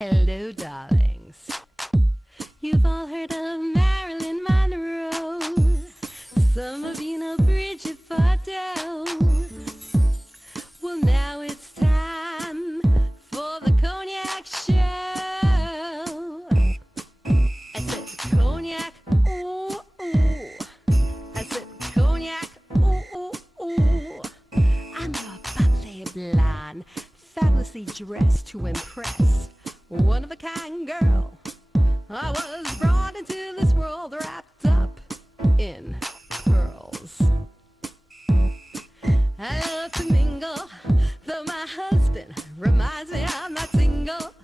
Hello, darlings. You've all heard of Marilyn Monroe. Some of you know Bridget Bardot. Well, now it's time for the Cognac show. I said Cognac, ooh, ooh. I said Cognac, ooh, ooh, ooh. I'm your bubbly blonde, fabulously dressed to impress. One of a kind girl. I was brought into this world wrapped up in pearls. I love to mingle, though my husband reminds me I'm not single.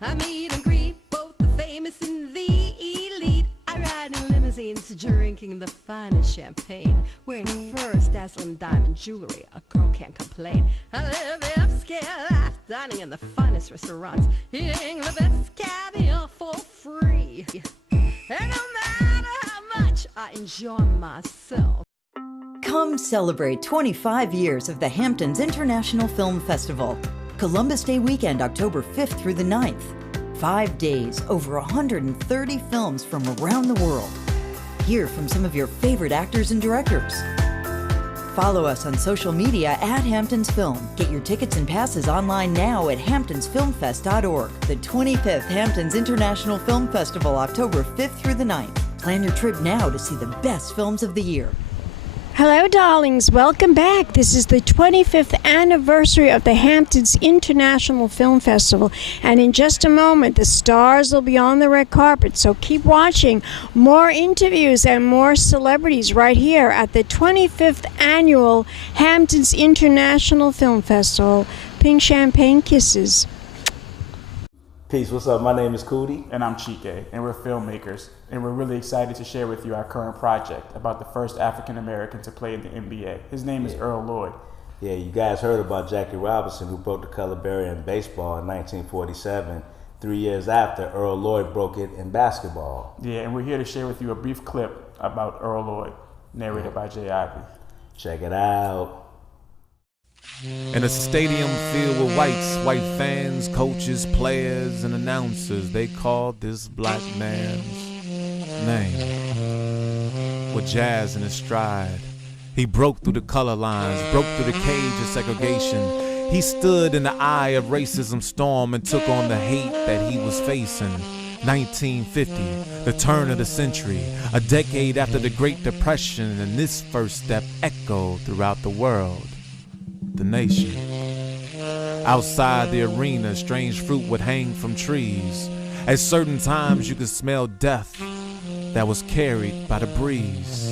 I meet and greet both the famous and the elite. I ride in limousines, drinking the finest champagne, wearing furs, dazzling diamond jewelry. A girl can't complain. I live the upscale life, dining in the finest restaurants, eating the best caviar for free. And no matter how much I enjoy myself. Come celebrate 25 years of the Hamptons International Film Festival. Columbus Day weekend, October 5th through the 9th. 5 days, over 130 films from around the world. Hear from some of your favorite actors and directors. Follow us on social media at Hamptons Film. Get your tickets and passes online now at hamptonsfilmfest.org. The 25th Hamptons International Film Festival, October 5th through the 9th. Plan your trip now to see the best films of the year. Hello, darlings. Welcome back. This is the 25th anniversary of the Hamptons International Film Festival. And in just a moment, the stars will be on the red carpet. So keep watching more interviews and more celebrities right here at the 25th annual Hamptons International Film Festival. Pink champagne kisses. Peace, what's up? My name is COODIE. And I'm CHIKE, and we're filmmakers. And we're really excited to share with you our current project about the first African American to play in the NBA. His name is Earl Lloyd. Yeah, you guys heard about Jackie Robinson, who broke the color barrier in baseball in 1947. 3 years after, Earl Lloyd broke it in basketball. Yeah, and we're here to share with you a brief clip about Earl Lloyd, narrated by Jay Ivey. Check it out. In a stadium filled with white fans, coaches, players, and announcers, they called this black man's name. With jazz in his stride, he broke through the color lines, broke through the cage of segregation. He stood in the eye of racism's storm and took on the hate that he was facing. 1950, the turn of the century, a decade after the Great Depression, and this first step echoed throughout the world. The nation. Outside the arena, strange fruit would hang from trees. At certain times you could smell death that was carried by the breeze.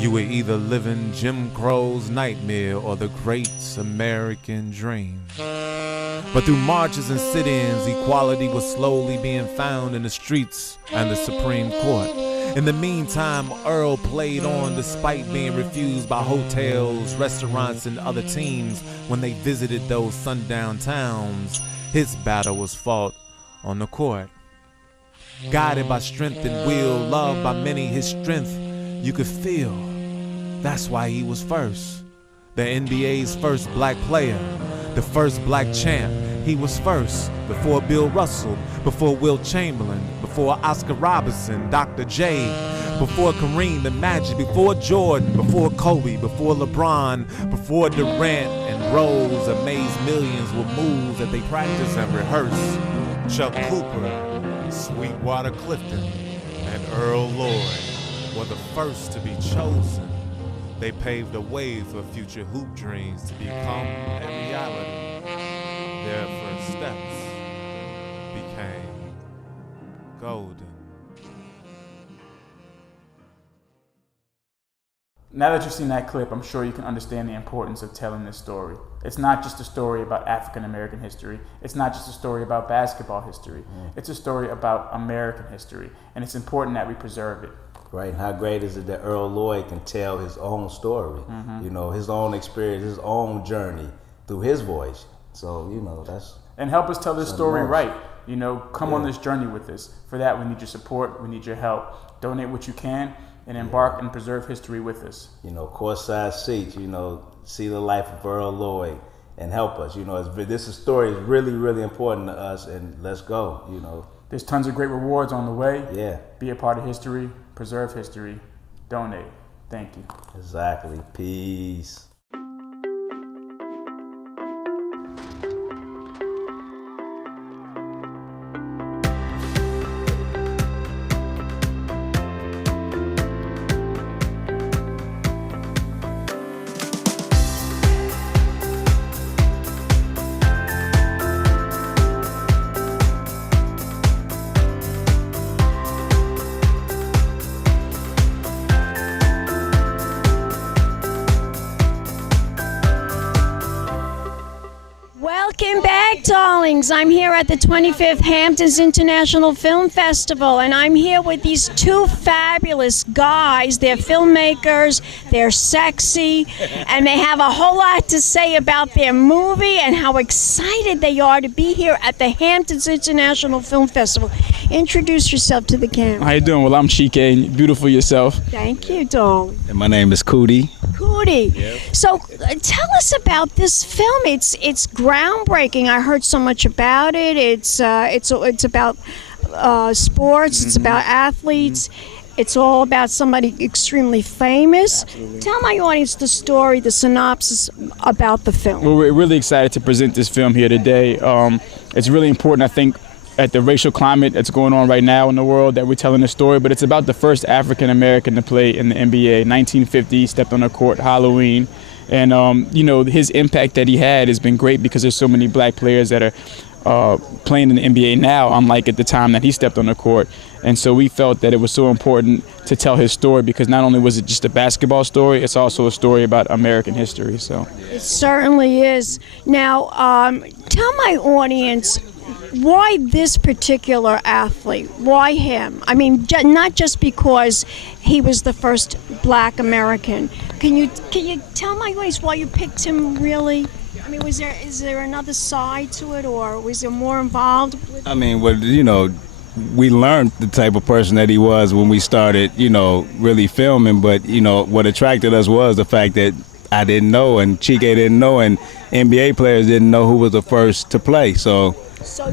You were either living Jim Crow's nightmare or the great American dream. But through marches and sit-ins, equality was slowly being found in the streets and the Supreme Court. In the meantime, Earl played on despite being refused by hotels, restaurants, and other teams when they visited those sundown towns. His battle was fought on the court. Guided by strength and will, loved by many, his strength you could feel. That's why he was first. The NBA's first black player, the first black champ. He was first, before Bill Russell, before Will Chamberlain, before Oscar Robertson, Dr. J, before Kareem the Magic, before Jordan, before Kobe, before LeBron, before Durant and Rose amazed millions with moves that they practice and rehearse. Chuck Cooper, Sweetwater Clifton, and Earl Lloyd were the first to be chosen. They paved the way for future hoop dreams to become a reality. Their first steps became golden. Now that you've seen that clip, I'm sure you can understand the importance of telling this story. It's not just a story about African American history. It's not just a story about basketball history. It's a story about American history, and it's important that we preserve it. Right, and how great is it that Earl Lloyd can tell his own story, you know, his own experience, his own journey through his voice. So, you know, that's... And help us tell this story right. You know, come on this journey with us. For that, we need your support. We need your help. Donate what you can and embark and preserve history with us. You know, courtside seats, you know, see the life of Earl Lloyd and help us. You know, this story is really, really important to us, and let's go, you know. There's tons of great rewards on the way. Yeah. Be a part of history, preserve history, donate. Thank you. Exactly. Peace. Welcome back, darlings. I'm here at the 25th Hamptons International Film Festival, and I'm here with these two fabulous guys. They're filmmakers, they're sexy, and they have a whole lot to say about their movie and how excited they are to be here at the Hamptons International Film Festival. Introduce yourself to the camera. How you doing? Well, I'm CHIKE. Beautiful yourself. Thank you, darling. And my name is COODIE. COODIE. Yep. So tell us about this film. It's groundbreaking. I heard so much about it. It's about sports. It's about athletes. It's all about somebody extremely famous. Absolutely. Tell my audience the story, the synopsis about the film. Well, we're really excited to present this film here today. It's really important, I think, at the racial climate that's going on right now in the world that we're telling the story, but it's about the first African American to play in the NBA. 1950, stepped on the court, Halloween. And, you know, his impact that he had has been great because there's so many black players that are playing in the NBA now, unlike at the time that he stepped on the court. And so we felt that it was so important to tell his story because not only was it just a basketball story, it's also a story about American history. So it certainly is. Now, tell my audience, why this particular athlete? Why him? I mean, not just because he was the first black American. Can you tell my audience why you picked him, really? I mean, is there another side to it, or was there more involved with it? I mean, well, you know, we learned the type of person that he was when we started, you know, really filming. But, you know, what attracted us was the fact that I didn't know, and CHIKE didn't know, and NBA players didn't know who was the first to play. So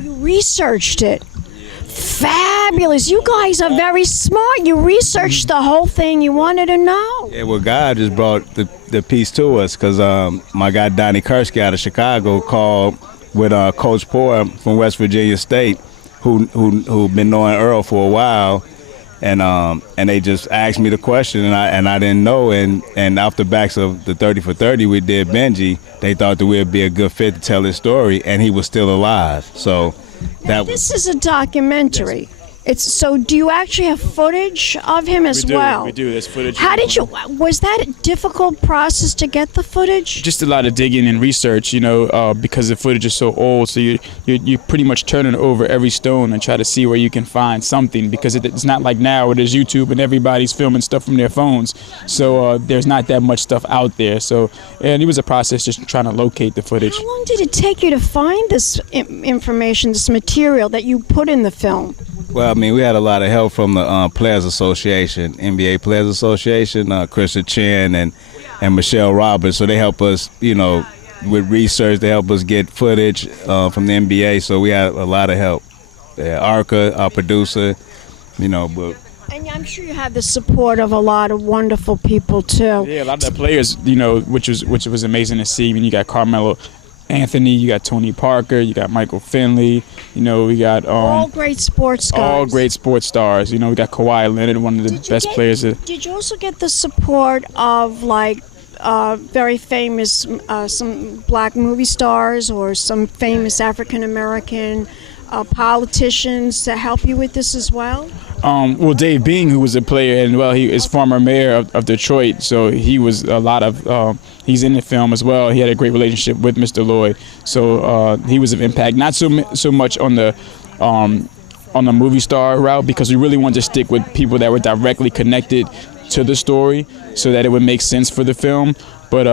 you researched it. Fabulous. You guys are very smart. You researched the whole thing. You wanted to know. Yeah, well, God just brought the piece to us because my guy Donnie Kursky out of Chicago called with Coach Poore from West Virginia State, who been knowing Earl for a while, and they just asked me the question, and I didn't know, and off the backs of the 30 for 30 we did Benji, they thought that we'd be a good fit to tell his story, and he was still alive. So this is a documentary. So do you actually have footage of him as well? We do. There's footage. Was that a difficult process to get the footage? Just a lot of digging and research, you know, because the footage is so old. So you pretty much turning over every stone and try to see where you can find something, because it's not like now where there's YouTube and everybody's filming stuff from their phones. So there's not that much stuff out there. So, and it was a process just trying to locate the footage. How long did it take you to find this information, this material that you put in the film? Well, I mean, we had a lot of help from the Players Association, NBA Players Association, Krista Chen and Michelle Roberts. So they help us, you know, with research. They help us get footage from the NBA. So we had a lot of help. Arca, our producer, you know, but. And I'm sure you had the support of a lot of wonderful people too. Yeah, a lot of the players, you know, which was amazing to see. I mean, you got Carmelo Anthony, you got Tony Parker, you got Michael Finley, you know, we got all great sports stars. All great sports stars. You know, we got Kawhi Leonard, one of the best players. Did you also get the support of like very famous some black movie stars or some famous African American politicians to help you with this as well? Well, Dave Bing, who was a player, and well, he is former mayor of Detroit, so he was a lot of. He's in the film as well. He had a great relationship with Mr. Lloyd, so he was of impact. Not so much on the movie star route, because we really wanted to stick with people that were directly connected to the story, so that it would make sense for the film. but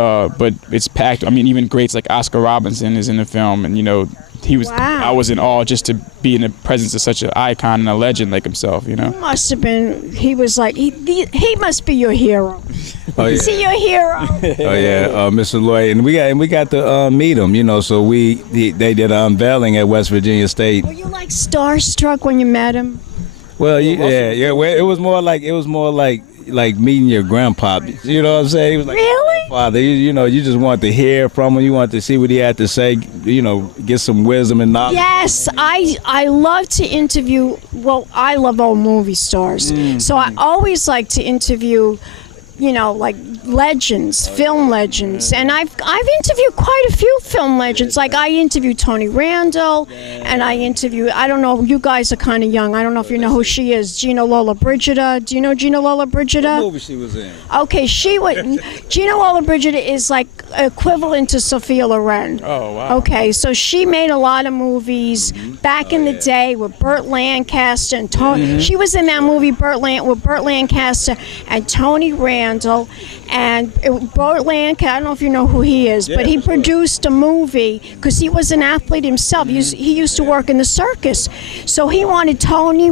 it's packed. I mean, even greats like Oscar Robinson is in the film, and he was. Wow. I was in awe just to be in the presence of such an icon and a legend like himself. He must have been. He was like he must be your hero. Oh, yeah. Is he your hero? Oh yeah, Mr. Lloyd, and we got to meet him. So they did an unveiling at West Virginia State. Were you like starstruck when you met him? Well, yeah. Well, it was more like meeting your grandpa. You know what I'm saying? He was like, really? Father, you just want to hear from him. You want to see what he had to say. Get some wisdom and knowledge. Yes, I love to interview. Well, I love old movie stars, so I always like to interview. Like legends, film legends, and I've interviewed quite a few film legends. Like I interviewed Tony Randall, and I don't know, you guys are kind of young. I don't know if you know who she is. Gina Lollobrigida. Do you know Gina Lollobrigida? What movie she was in? Okay, Gina Lollobrigida is like equivalent to Sophia Loren. Oh wow. Okay, so she made a lot of movies back in the day with Burt Lancaster and Tony. She was in that movie with Burt Lancaster and Tony Randall. And Burt Lancaster, I don't know if you know who he is, but he produced a movie because he was an athlete himself. He used to work in the circus. So he wanted Tony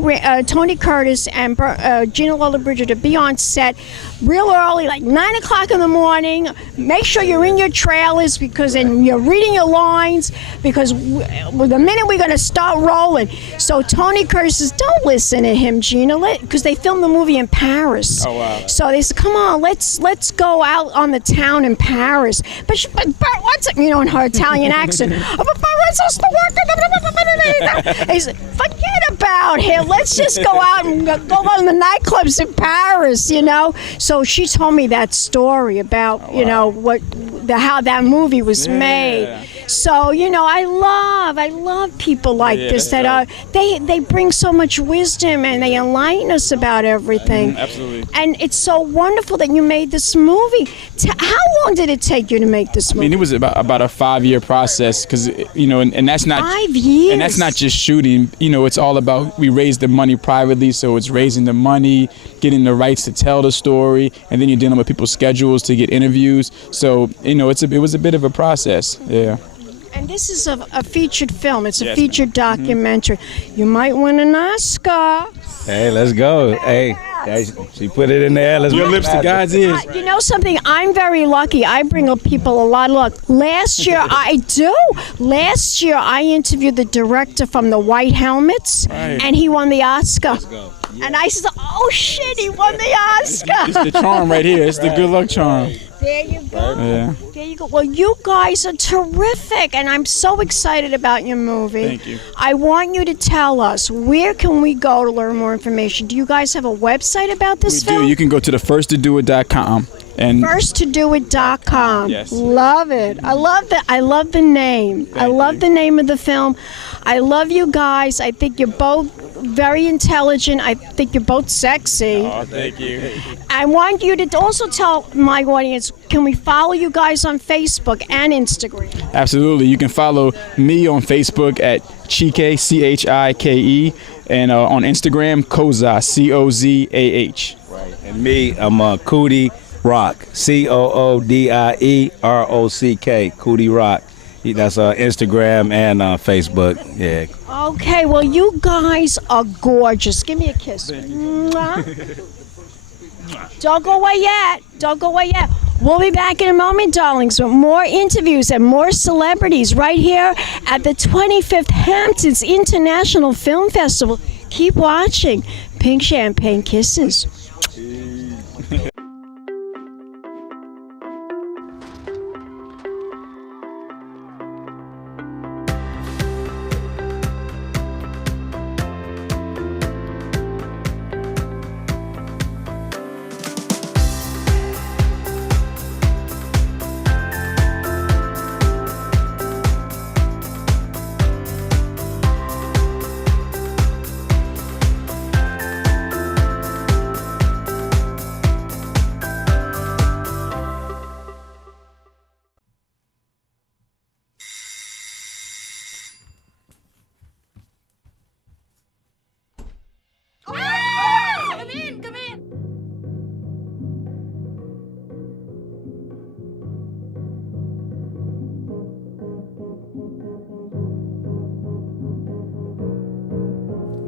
Curtis and Gina Lollobrigida to be on set real early, like 9 o'clock in the morning. Make sure you're in your trailers and you're reading your lines because the minute we're going to start rolling. So Tony Curtis says, don't listen to him, Gina, because they filmed the movie in Paris. Oh, wow. So they said, come on, let's go out on the town in Paris. But what's it, in her Italian accent. He said, forget about him. Let's just go out and go on the nightclubs in Paris, So she told me that story about, how that movie was made. So, I love people like this that they bring so much wisdom and they enlighten us about everything. Absolutely. And it's so wonderful that you made this movie. How long did it take you to make this movie? I mean, it was about a 5-year process because, and that's not 5 years. And that's not just shooting. It's all about, we raise the money privately, so it's raising the money, getting the rights to tell the story, and then you're dealing with people's schedules to get interviews. So, it was a bit of a process. Yeah. And this is a featured film. It's a featured documentary. You might win an Oscar. Hey, let's go. Hey, she put it in there. Let's Your lips to God's ears. You know something? I'm very lucky. I bring up people a lot of luck. Last year, I interviewed the director from the White Helmets, and he won the Oscar. Let's go. And I said, oh shit, he won the Oscar. It's the charm right here. It's the good luck charm. There you go. Yeah. There you go. Well, you guys are terrific, and I'm so excited about your movie. Thank you. I want you to tell us, where can we go to learn more information? Do you guys have a website about this film? We do. You can go to thefirsttodoit.com. And firsttodoit.com. Yes. Love it. I love the name. I love the name of the film. I love you guys. I think you're both very intelligent. I think you're both sexy. Oh, thank you. I want you to also tell my audience, can we follow you guys on Facebook and Instagram? Absolutely. You can follow me on Facebook at CHIKE, CHIKE, and on Instagram, Kozah, COZAH. Right. And me, I'm COODIE Rock, COODIE ROCK, COODIE Rock. That's Instagram and Facebook. Yeah. Okay, well, you guys are gorgeous. Give me a kiss. Mwah. Don't go away yet. Don't go away yet. We'll be back in a moment, darlings, with more interviews and more celebrities right here at the 25th Hamptons International Film Festival. Keep watching. Pink Champagne Kisses.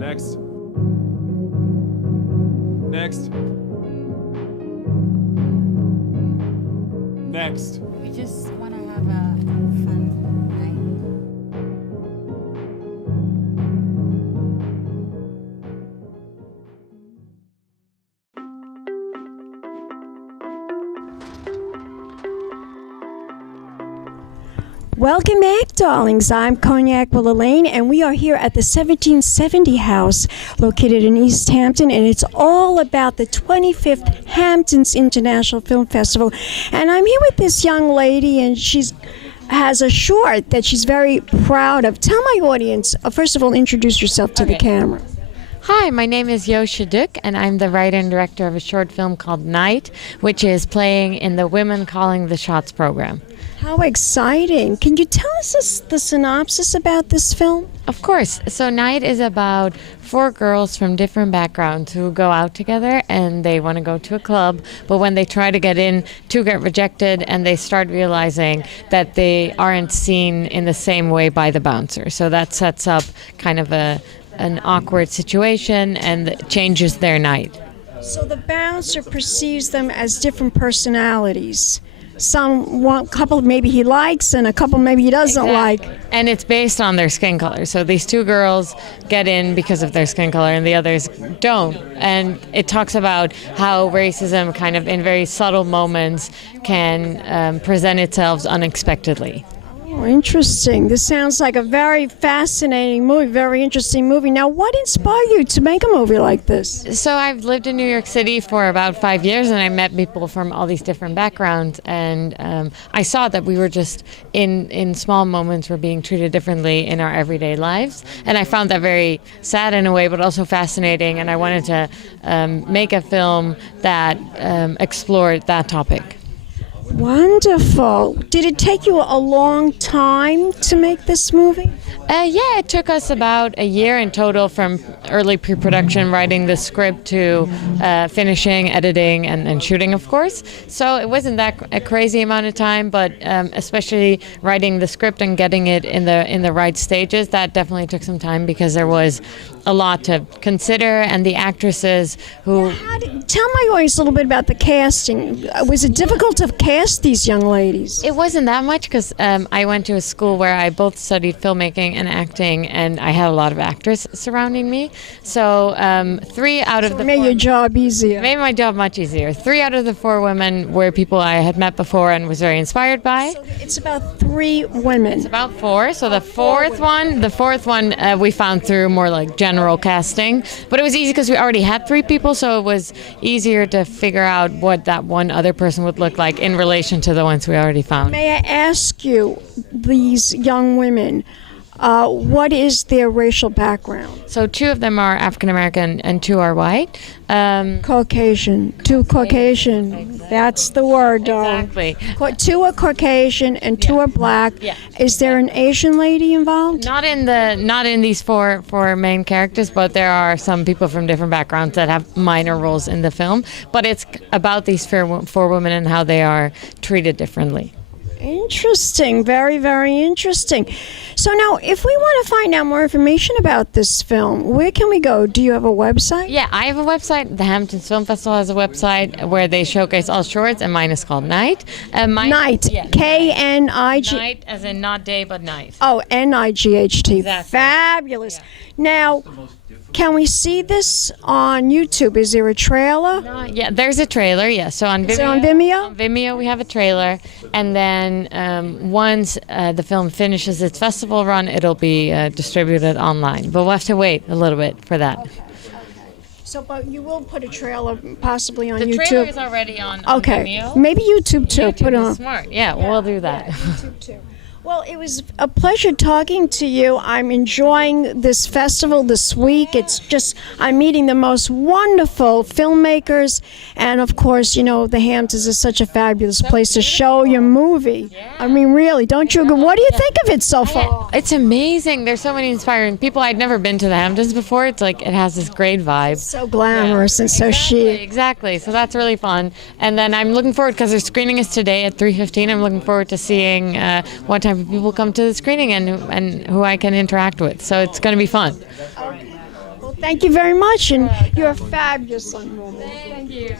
Next. Next. Next. We just want to have a fun night. Welcome back, darlings. I'm Cognac Wellerlane, and we are here at the 1770 House located in East Hampton, and it's all about the 25th Hamptons International Film Festival. And I'm here with this young lady, and she's has a short that she's very proud of. Tell my audience, first of all, introduce yourself to the camera. Hi, my name is Joosje Duk, and I'm the writer and director of a short film called Night, which is playing in the Women Calling the Shots program. How exciting. Can you tell us the synopsis about this film? Of course. So Night is about 4 girls from different backgrounds who go out together and they want to go to a club, but when they try to get in, 2 get rejected, and they start realizing that they aren't seen in the same way by the bouncer. So that sets up kind of an awkward situation and changes their night. So the bouncer perceives them as different personalities. One couple maybe he likes and a couple maybe he doesn't like. And it's based on their skin color. So these 2 girls get in because of their skin color and the others don't. And it talks about how racism kind of in very subtle moments can present itself unexpectedly. Oh, interesting. This sounds like a very fascinating movie, very interesting movie. Now, what inspired you to make a movie like this? So I've lived in New York City for about 5 years, and I met people from all these different backgrounds, and I saw that we were just, in small moments, we're being treated differently in our everyday lives, and I found that very sad in a way, but also fascinating, and I wanted to make a film that explored that topic. Wonderful. Did it take you a long time to make this movie? Yeah, it took us about a year in total, from early pre-production, writing the script, to finishing, editing, and shooting, of course. So it wasn't that a crazy amount of time, but especially writing the script and getting it in the right stages, that definitely took some time because there was a lot to consider, and the actresses who... Tell my audience a little bit about the casting. Was it difficult to cast these young ladies? It wasn't that much because I went to a school where I both studied filmmaking and acting, and I had a lot of actors surrounding me. So 3 out of the... made your job easier. Made my job much easier. 3 out of the 4 women were people I had met before and was very inspired by. So it's about 3 women. It's about 4. So the fourth one we found through more like general casting, but it was easy because we already had 3 people, so it was easier to figure out what that one other person would look like in relation to the ones we already found. May I ask you, these young women, what is their racial background? So 2 of them are African American and 2 are white. Caucasian. 2 Caucasian. Exactly. That's the word, darling. Exactly. 2 are Caucasian and 2 are black. Yeah. Is there an Asian lady involved? Not in these four main characters, but there are some people from different backgrounds that have minor roles in the film. But it's about these 4 women and how they are treated differently. Interesting. Very, very interesting. So now, if we want to find out more information about this film, where can we go? Do you have a website? Yeah, I have a website. The Hamptons Film Festival has a website where they showcase all shorts, and mine is called Night. Night. Yeah. K-N-I-G. Night, as in not day, but night. Oh, N-I-G-H-T. Exactly. Fabulous. Yeah. Now, can we see this on YouTube? Is there a trailer? Yeah, there's a trailer, yeah. So on Vimeo, is it on Vimeo? On Vimeo, we have a trailer. And then once the film finishes its festival run, it'll be distributed online. But we'll have to wait a little bit for that. Okay. So, but you will put a trailer possibly on YouTube? The trailer is already on Vimeo. Maybe YouTube too. YouTube put is on. smart. Yeah, we'll do that. Yeah, YouTube too. Well, it was a pleasure talking to you. I'm enjoying this festival this week. It's just, I'm meeting the most wonderful filmmakers. And of course, you know, the Hamptons is such a fabulous place to show your movie. Yeah. I mean, really, don't you agree? What do you think of it so far? It's amazing. There's so many inspiring people. I'd never been to the Hamptons before. It's like, it has this great vibe. It's so glamorous and so chic. Exactly. So that's really fun. And then I'm looking forward, because their screening is today at 3:15. I'm looking forward to seeing what time people come to the screening and who I can interact with. So it's going to be fun. Okay. Well, Thank you very much, and you're a fabulous young woman. Thank you.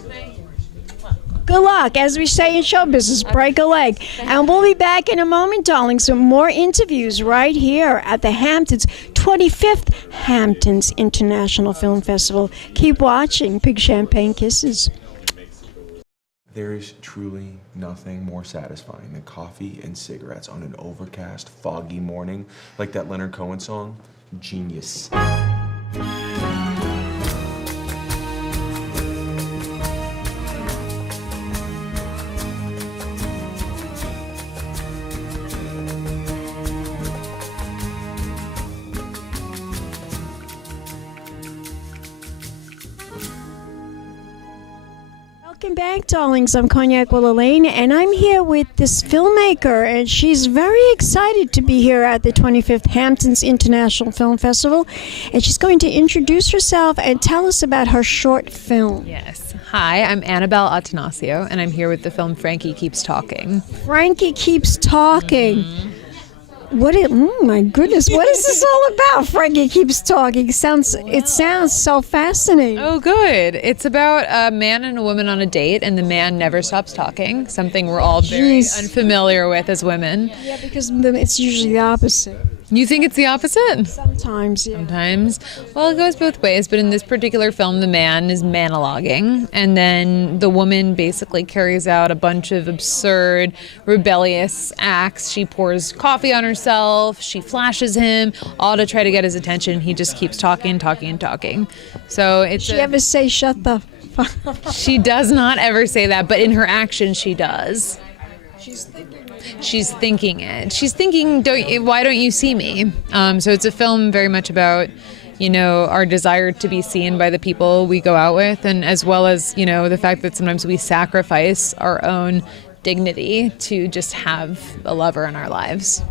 Good luck, as we say in show business, break a leg. And we'll be back in a moment, darling, some more interviews right here at the Hamptons, 25th Hamptons International Film Festival. Keep watching. Big champagne kisses. There is truly nothing more satisfying than coffee and cigarettes on an overcast, foggy morning, like that Leonard Cohen song, Genius. Welcome back, darlings. I'm Cognac Wellerlane, and I'm here with this filmmaker, and she's very excited to be here at the 25th Hamptons International Film Festival, and she's going to introduce herself and tell us about her short film. Yes. Hi, I'm Annabelle Attanasio, and I'm here with the film Frankie Keeps Talking. Frankie Keeps Talking. My goodness, what is this all about? Frankie Keeps Talking. It sounds so fascinating. Oh, good. It's about a man and a woman on a date, and the man never stops talking, something we're all very unfamiliar with as women. Yeah, because it's usually the opposite. You think it's the opposite? Sometimes, yeah. Sometimes. Well, it goes both ways, but in this particular film, the man is monologuing, and then the woman basically carries out a bunch of absurd, rebellious acts. She pours coffee on herself, she flashes him, all to try to get his attention. He just keeps talking. So it's Does she ever say, shut the fuck up? She does not ever say that, but in her actions, she does. She's thinking it. She's thinking, why don't you see me? So it's a film very much about, our desire to be seen by the people we go out with, and as well as, the fact that sometimes we sacrifice our own dignity to just have a lover in our lives.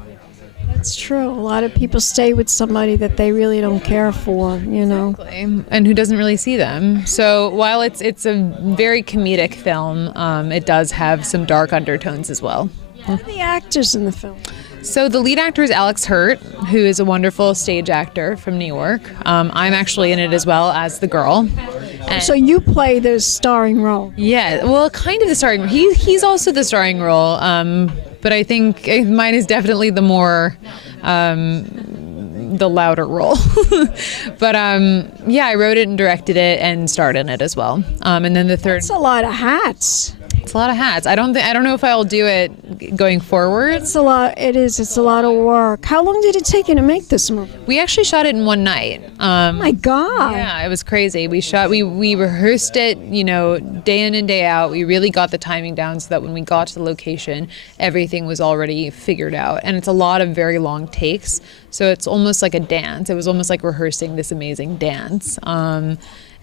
That's true. A lot of people stay with somebody that they really don't care for, Exactly. And who doesn't really see them. So while it's a very comedic film, it does have some dark undertones as well. Who are the actors in the film? So the lead actor is Alex Hurt, who is a wonderful stage actor from New York. I'm actually in it as well as the girl. So you play the starring role? Yeah, well, kind of the starring role. He's also the starring role, but I think mine is definitely the more, the louder role. But I wrote it and directed it and starred in it as well. And then the third. That's a lot of hats. It's a lot of hats. I don't know if I'll do it going forward. It's a lot. It is. It's a lot of work. How long did it take you to make this movie? We actually shot it in one night. Oh my God. Yeah, it was crazy. We rehearsed it, day in and day out. We really got the timing down so that when we got to the location, everything was already figured out. And it's a lot of very long takes. So it's almost like a dance. It was almost like rehearsing this amazing dance.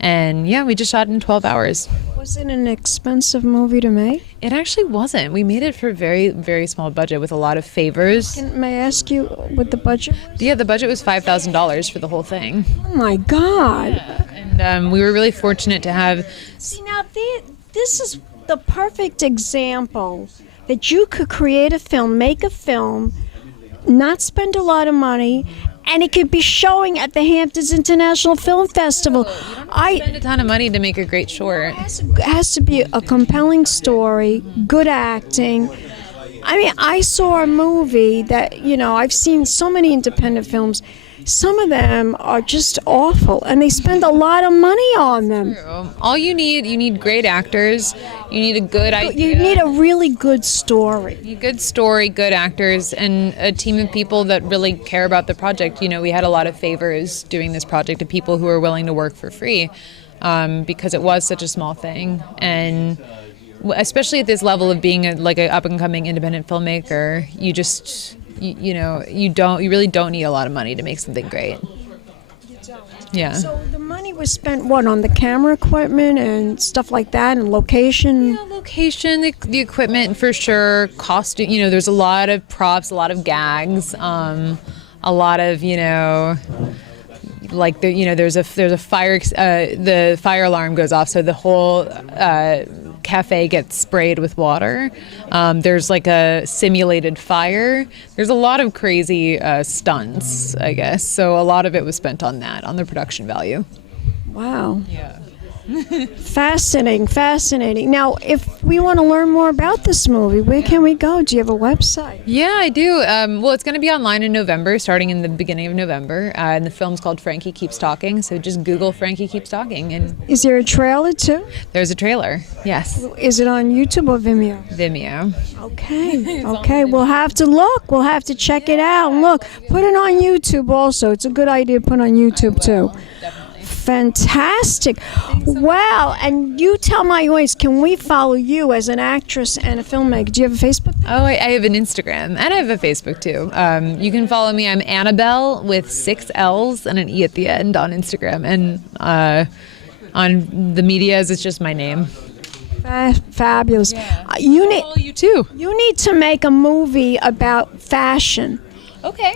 And yeah, we just shot it in 12 hours. Was it an expensive movie to make? It actually wasn't. We made it for a very, very small budget with a lot of favors. May I ask you what the budget was? Yeah, the budget was $5,000 for the whole thing. Oh my God. Yeah. And we were really fortunate to have... See, now this is the perfect example that you could create a film, make a film, not spend a lot of money, and it could be showing at the Hamptons International Film Festival. I spend a ton of money to make a great short. It has to be a compelling story, good acting. I mean, I saw a movie that, I've seen so many independent films. Some of them are just awful, and they spend a lot of money on them. True. All you need great actors. You need a good idea. You need a really good story. A good story, good actors, and a team of people that really care about the project. We had a lot of favors doing this project of people who were willing to work for free because it was such a small thing. And especially at this level of being an up-and-coming independent filmmaker, you just... you really don't need a lot of money to make something great. You don't. Yeah. So the money was spent on the camera equipment and stuff like that, and location? Yeah, location, the equipment for sure, costume, there's a lot of props, a lot of gags, a lot of, there's a fire, the fire alarm goes off, so the whole cafe gets sprayed with water. There's like a simulated fire. There's a lot of crazy stunts, I guess. So a lot of it was spent on that, on the production value. Wow. Yeah. Fascinating, fascinating. Now, if we want to learn more about this movie, where can we go? Do you have a website? Yeah, I do. Well, it's going to be online in November, starting in the beginning of November. And the film's called Frankie Keeps Talking. So just Google Frankie Keeps Talking. And is there a trailer too? There's a trailer, yes. Is it on YouTube or Vimeo? Vimeo. Okay, okay. We'll have to look. We'll have to check it out. And look, put it on YouTube also. It's a good idea to put on YouTube too. Fantastic. Wow. And you tell my audience, can we follow you as an actress and a filmmaker? Do you have a Facebook? Oh, I have an Instagram, and I have a Facebook too. You can follow me. I'm Annabelle with 6 L's and an E at the end on Instagram. And on the medias, it's just my name. Fabulous. Yeah. You too. You need to make a movie about fashion. Okay.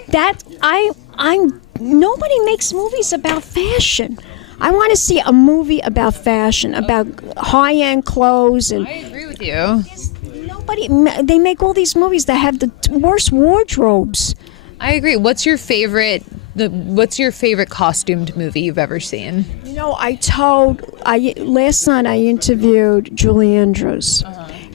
Nobody makes movies about fashion. I want to see a movie about fashion, about high-end clothes. And I agree with you. They make all these movies that have the worst wardrobes. I agree. What's your favorite costumed movie you've ever seen? You know, last night I interviewed Julie Andrews.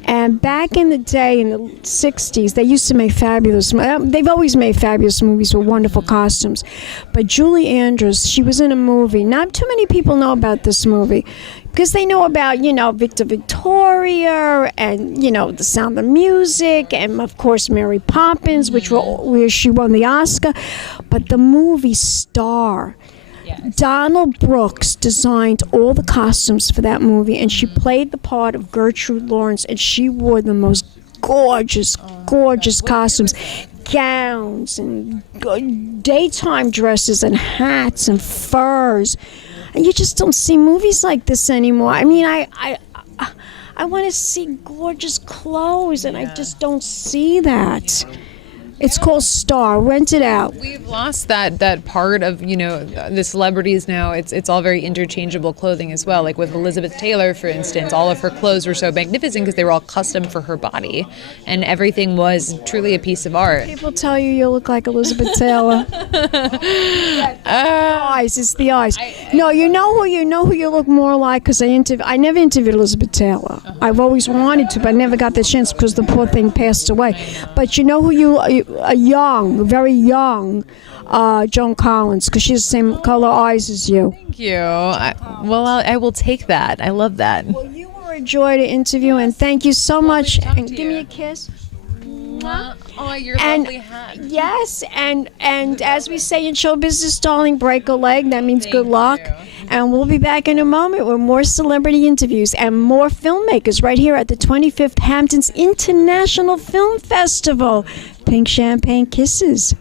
And back in the day, in the 60s, they used to make they've always made fabulous movies with wonderful costumes. But Julie Andrews, she was in a movie. Not too many people know about this movie because they know about, Victor Victoria and, The Sound of Music and, of course, Mary Poppins, where she won the Oscar. But the movie Star, Donald Brooks designed all the costumes for that movie, and she played the part of Gertrude Lawrence, and she wore the most gorgeous costumes, gowns and daytime dresses and hats and furs. And you just don't see movies like this anymore. I mean, I want to see gorgeous clothes, and I just don't see that. It's called Star. Rent it out. We've lost that part of, the celebrities now. It's all very interchangeable clothing as well. Like with Elizabeth Taylor, for instance, all of her clothes were so magnificent because they were all custom for her body. And everything was truly a piece of art. People tell you look like Elizabeth Taylor. Eyes, it's the eyes. No, you know who you look more like, because I never interviewed Elizabeth Taylor. I've always wanted to, but I never got the chance because the poor thing passed away. But you know who very young Joan Collins, because she has the same color eyes as you. Thank you. I will take that. I love that. Well, you were a joy to interview, and thank you so much. And give me a kiss. Oh, your lovely hat. Yes, and as we say in show business, darling, break a leg. That means good luck. And we'll be back in a moment with more celebrity interviews and more filmmakers right here at the 25th Hamptons International Film Festival. Pink champagne kisses.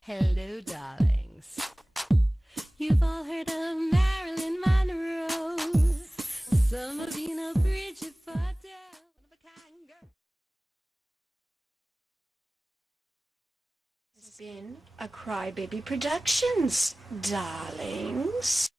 Hello, darlings. You've all heard of Marilyn Monroe. Some of you know Bridget Fordell. This has been a Crybaby Productions, darlings.